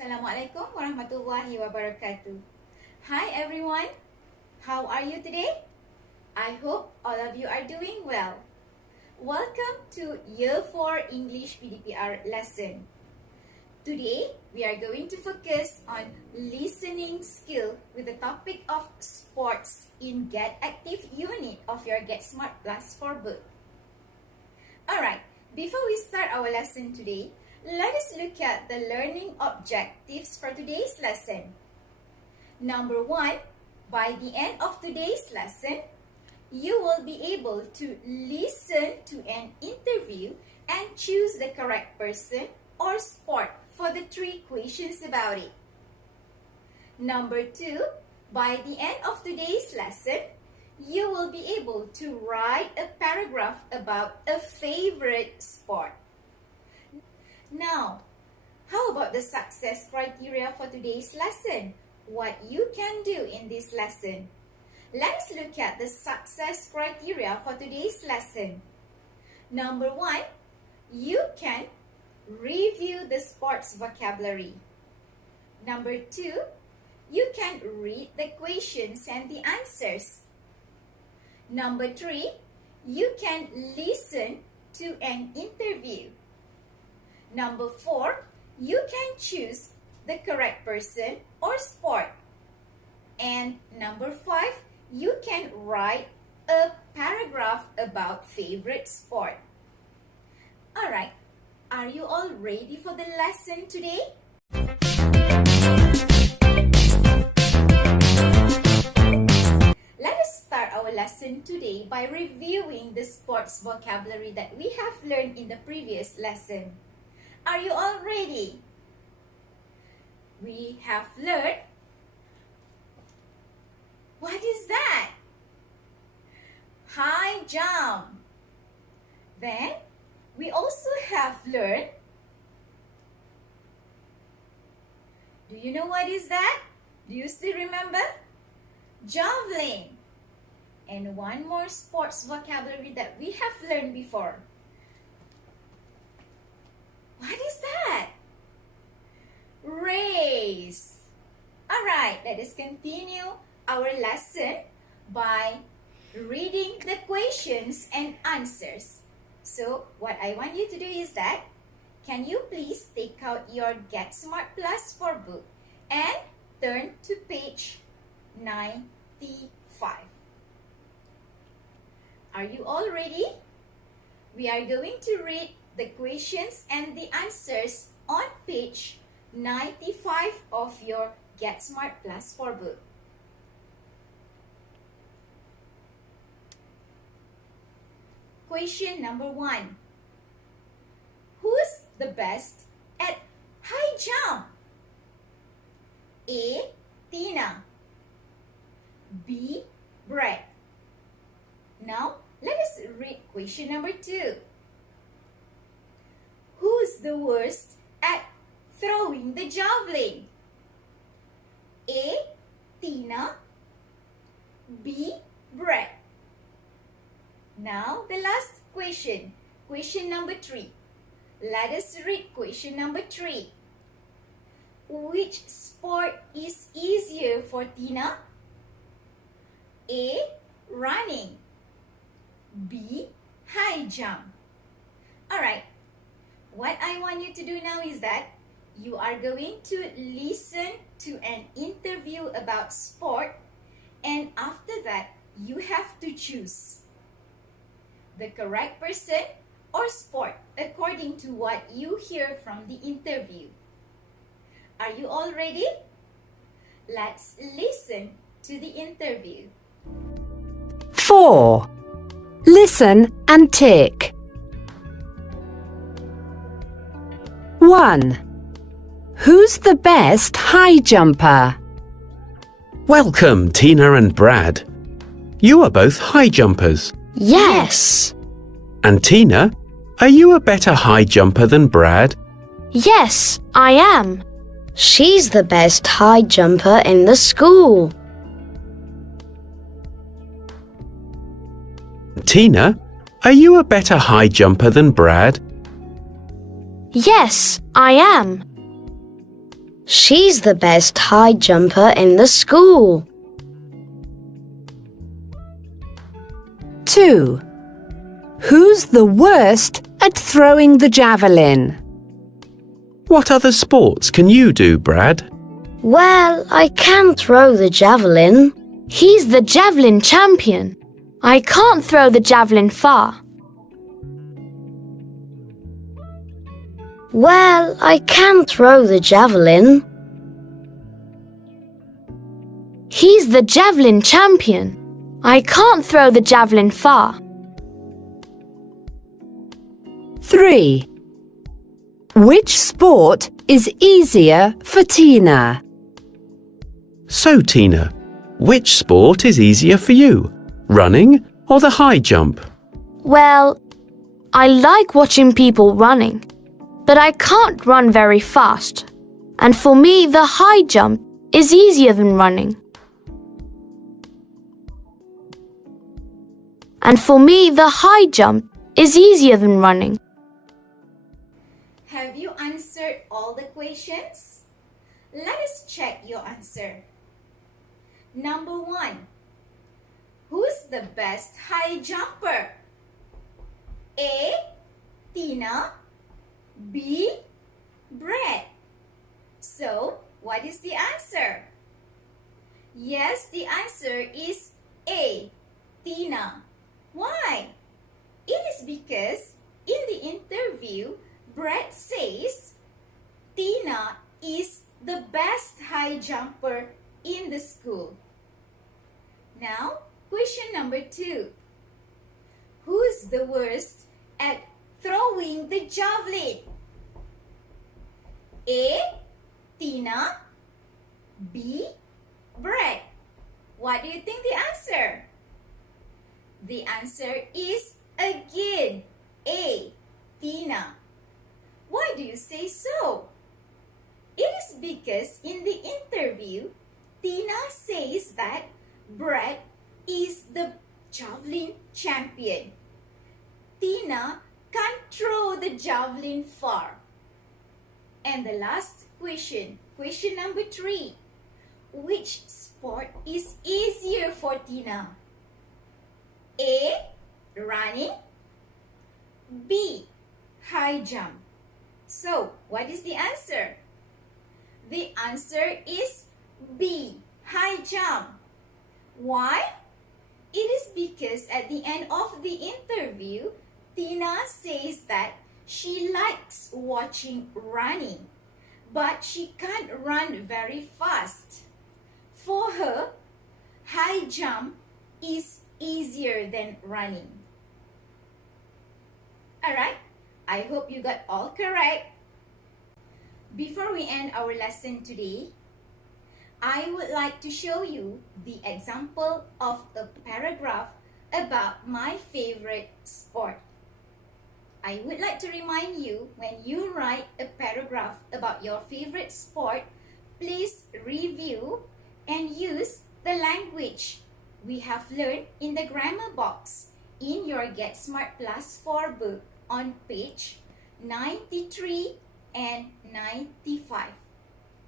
Assalamualaikum warahmatullahi wabarakatuh. Hi everyone, how are you today? I hope all of you are doing well. Welcome to Year 4 English PDPR lesson. Today, we are going to focus on listening skill with the topic of sports in Get Active unit of your Get Smart Plus 4 book. Alright, before we start our lesson today, let us look at the learning objectives for today's lesson. Number 1, by the end of today's lesson, you will be able to listen to an interview and choose the correct person or sport for the 3 questions about it. Number 2, by the end of today's lesson, you will be able to write a paragraph about a favorite sport. Now, how about the success criteria for today's lesson? What you can do in this lesson? Let us look at the success criteria for today's lesson. Number 1, you can review the sports vocabulary. Number 2, you can read the questions and the answers. Number 3, you can listen to an interview. Number 4, you can choose the correct person or sport. And number 5, you can write a paragraph about favorite sport. Alright, are you all ready for the lesson today? Let us start our lesson today by reviewing the sports vocabulary that we have learned in the previous lesson. Are you all ready? We have learned. What is that? High jump. Then, we also have learned. Do you know what is that? Do you still remember? Javelin. And one more sports vocabulary that we have learned before. What is that? Race. Alright, let us continue our lesson by reading the questions and answers. So, what I want you to do is that, can you please take out your Get Smart Plus 4 book and turn to page 95. Are you all ready? We are going to read the questions and the answers on page 95 of your Get Smart Plus 4 book. Question number 1. Who's the best at high jump? A. Tina. B. Brett. Now, let us read question number 2. Who's the worst at throwing the javelin? A. Tina. B. Brett. Now, the last question. Question number 3. Let us read question number 3. Which sport is easier for Tina? A. Running. B. High jump. Alright. What I want you to do now is that you are going to listen to an interview about sport, and after that, you have to choose the correct person or sport according to what you hear from the interview. Are you all ready? Let's listen to the interview. 4. Listen and tick. 1. Who's the best high jumper? Welcome, Tina and Brad. You are both high jumpers. Yes. And Tina, are you a better high jumper than Brad? Yes, I am. She's the best high jumper in the school. Tina, are you a better high jumper than Brad? Yes, I am. She's the best high jumper in the school. 2. Who's the worst at throwing the javelin? What other sports can you do, Brad? Well, I can throw the javelin. He's the javelin champion. I can't throw the javelin far. Well, I can throw the javelin. He's the javelin champion. I can't throw the javelin far. 3. Which sport is easier for Tina? So, Tina, which sport is easier for you? Running or the high jump? Well, I like watching people running, but I can't run very fast. And for me, the high jump is easier than running. And for me, the high jump is easier than running. Have you answered all the questions? Let us check your answer. Number 1. Who's the best high jumper? A. Tina. B. Brad. So, what is the answer? Yes, the answer is A. Tina. Why? It is because in the interview, Brad says Tina is the best high jumper in the school. Now, question number 2. Who's the worst at throwing the javelin? A. Tina. B. Brad. What do you think the answer? The answer is again A. Tina. Why do you say so? It is because in the interview, Tina says that Brad is the javelin champion. Tina can't throw the javelin far. And the last question, question number 3. Which sport is easier for Tina? A. Running. B. High jump. So, what is the answer? The answer is B. High jump. Why? It is because at the end of the interview, Tina says that she likes watching running, but she can't run very fast. For her, high jump is easier than running. Alright, I hope you got all correct. Before we end our lesson today, I would like to show you the example of a paragraph about my favorite sport. I would like to remind you, when you write a paragraph about your favorite sport, please review and use the language we have learned in the grammar box in your Get Smart Plus 4 book on page 93 and 95.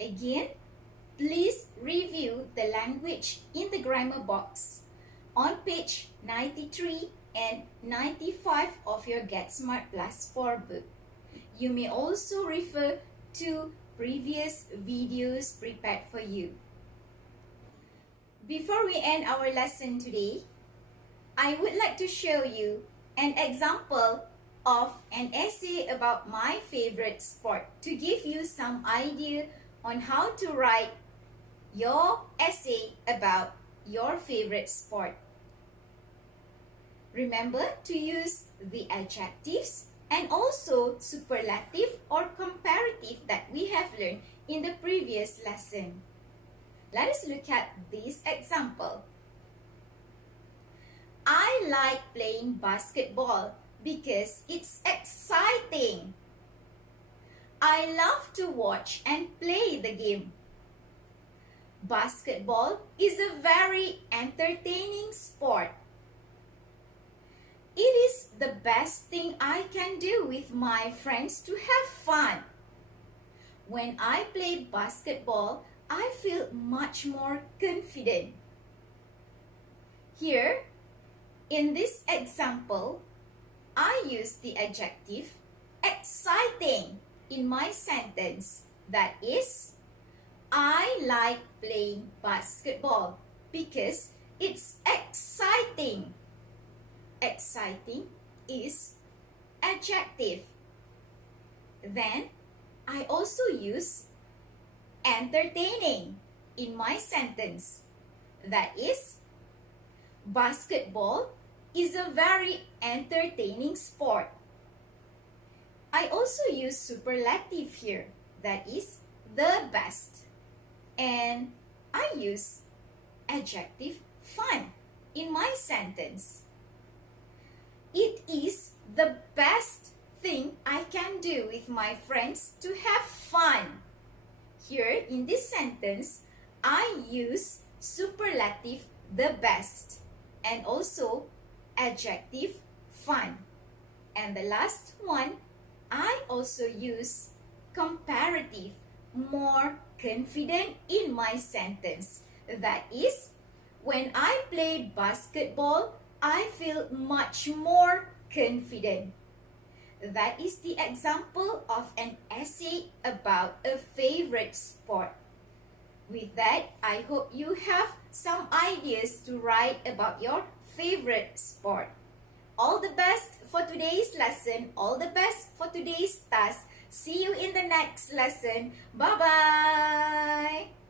Again, please review the language in the grammar box on page 93 and 95 of your Get Smart Plus 4 book. You may also refer to previous videos prepared for you. Before we end our lesson today, I would like to show you an example of an essay about my favorite sport to give you some idea on how to write your essay about your favorite sport. Remember to use the adjectives and also superlative or comparative that we have learned in the previous lesson. Let us look at this example. I like playing basketball because it's exciting. I love to watch and play the game. Basketball is a very entertaining sport. It is the best thing I can do with my friends to have fun. When I play basketball, I feel much more confident. Here, in this example, I use the adjective exciting in my sentence. That is, I like playing basketball because it's exciting. Exciting is adjective. Then, I also use entertaining in my sentence. That is, basketball is a very entertaining sport. I also use superlative here. That is, the best. And I use adjective fun in my sentence. It is the best thing I can do with my friends to have fun. Here in this sentence, I use superlative the best and also adjective fun. And the last one, I also use comparative, more confident in my sentence. That is, when I play basketball, I feel much more confident. That is the example of an essay about a favorite sport. With that, I hope you have some ideas to write about your favorite sport. All the best for today's lesson. All the best for today's task. See you in the next lesson. Bye-bye.